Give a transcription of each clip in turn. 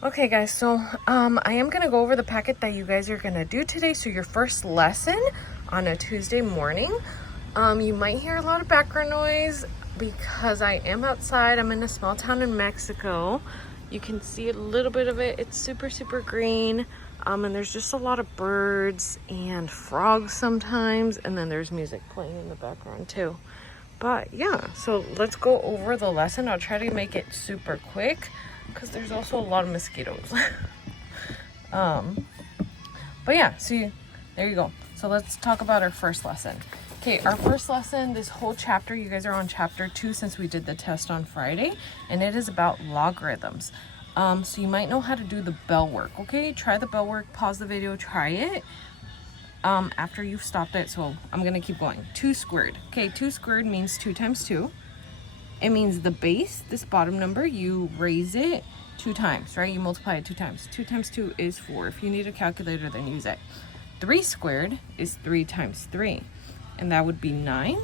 Okay guys, so I am gonna go over the packet that you guys are gonna do today. So your first lesson on a Tuesday morning. You might hear a lot of background noise because I am outside. I'm in a small town in Mexico. You can see a little bit of it. It's super green. And there's just a lot of birds and frogs sometimes, and then there's music playing in the background too. But yeah, so let's go over the lesson. I'll try to make it super quick because there's also a lot of mosquitoes. But yeah, so there you go. So let's talk about our first lesson. Okay, our first lesson, this whole chapter, you guys are on chapter 2 since we did the test on Friday, and it is about logarithms. So you might know how to do the bell work, okay? Try the bell work, pause the video, try it after you've stopped it. So I'm gonna keep going. 2 squared. Okay, 2 squared means 2 times 2. It means the base, this bottom number, you raise it 2 times, right? You multiply it 2 times. 2 times 2 is 4. If you need a calculator, then use it. 3 squared is 3 times 3, and that would be 9.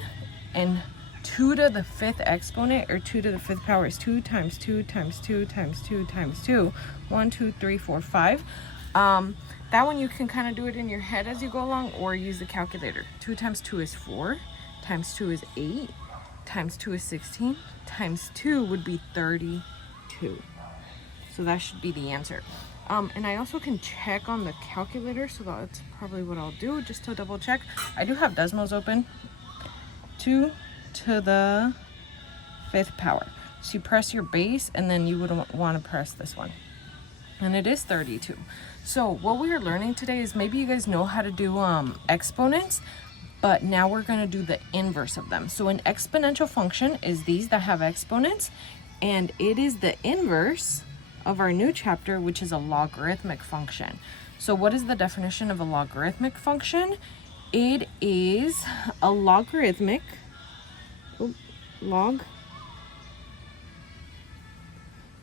And 2 to the 5th exponent, or 2 to the 5th power, is 2 times 2 times 2 times 2 times 2. 1, 2, 3, 4, 5. That one you can kind of do it in your head as you go along, or use the calculator. 2 times 2 is 4, times 2 is 8, times 2 is 16, times 2 would be 32. So that should be the answer. And I also can check on the calculator, so that's probably what I'll do, just to double check. I do have Desmos open. 2 to the 5th power. So you press your base, and then you would want to press this one. And it is 32. So what we are learning today is, maybe you guys know how to do exponents, but now we're going to do the inverse of them. So an exponential function is these that have exponents, and it is the inverse of our new chapter, which is a logarithmic function. So what is the definition of a logarithmic function? It is a logarithmic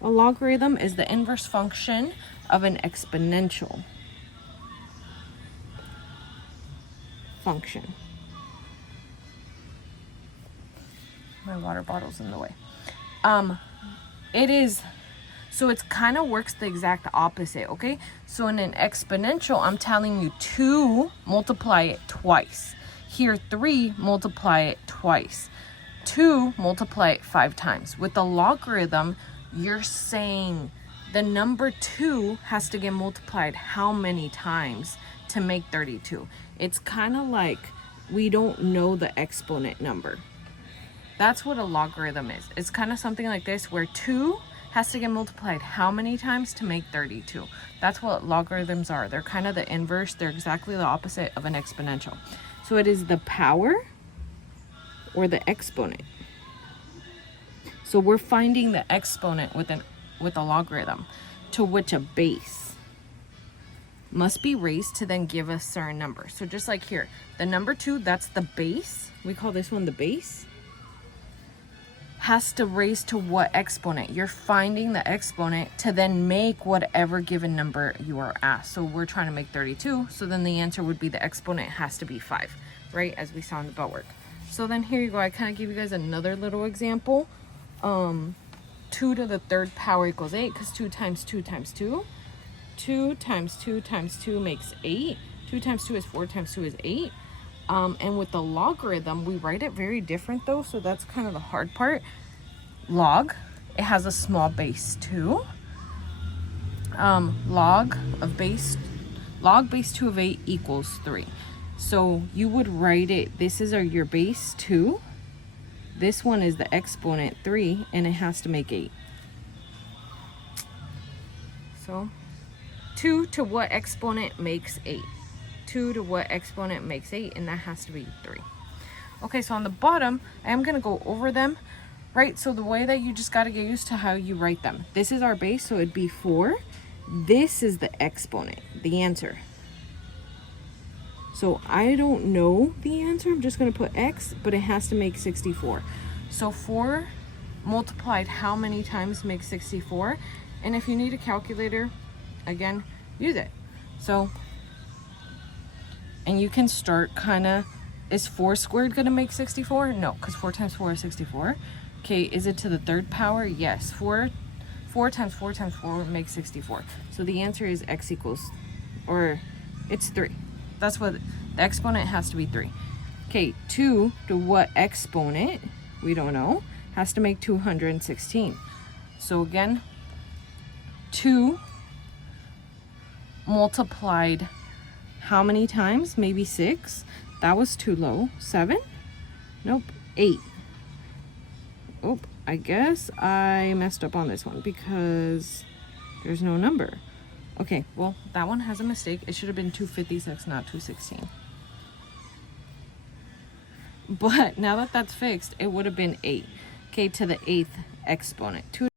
A logarithm is the inverse function of an exponential function. My water bottle's in the way. So it kind of works the exact opposite, okay? So in an exponential, I'm telling you 2, multiply it twice. Here, 3, multiply it twice. 2, multiply it 5 times. With the logarithm, you're saying the number 2 has to get multiplied how many times to make 32? It's kind of like we don't know the exponent number. That's what a logarithm is. It's kind of something like this, where 2 has to get multiplied how many times to make 32. That's what logarithms are. They're kind of the inverse. They're exactly the opposite of an exponential. So it is the power or the exponent. So we're finding the exponent with a logarithm, to which a base must be raised to then give a certain number. So just like here, the number 2, that's the base. We call this one the base. Has to raise to what exponent? You're finding the exponent to then make whatever given number you are asked. So we're trying to make 32. So then the answer would be the exponent has to be 5, right? As we saw in the bell work. So then here you go. I kind of give you guys another little example. 2 to the 3rd power equals 8, because 2 times 2 times 2. 2 times 2 times 2 makes 8. 2 times 2 is 4, times 2 is 8. And with the logarithm, we write it very different though, so that's kind of the hard part. Log, it has a small base 2. Log base 2 of 8 equals 3. So you would write it, this is your base 2. This one is the exponent 3, and it has to make 8. So 2 to what exponent makes 8? 2 to what exponent makes 8? And that has to be 3. Okay, so on the bottom, I am going to go over them, right? So the way that you just got to get used to how you write them. This is our base, so it'd be 4. This is the exponent, the answer. So I don't know the answer. I'm just going to put x, but it has to make 64. So 4 multiplied how many times makes 64? And if you need a calculator, again, use it. So, and you can start kind of, is 4 squared going to make 64? No, because 4 times 4 is 64. Okay, is it to the 3rd power? Yes. 4 4 times 4 times 4 makes 64. So the answer is x equals, or it's 3. That's what the exponent has to be, 3. Okay, 2 to what exponent? We don't know. Has to make 216. So again, 2 multiplied how many times? Maybe 6. That was too low. 7? Nope. 8. Oh, I guess I messed up on this one because there's no number. Okay, well, that one has a mistake. It should have been 256, not 216. But now that that's fixed, it would have been 8. Okay, to the 8th exponent. 2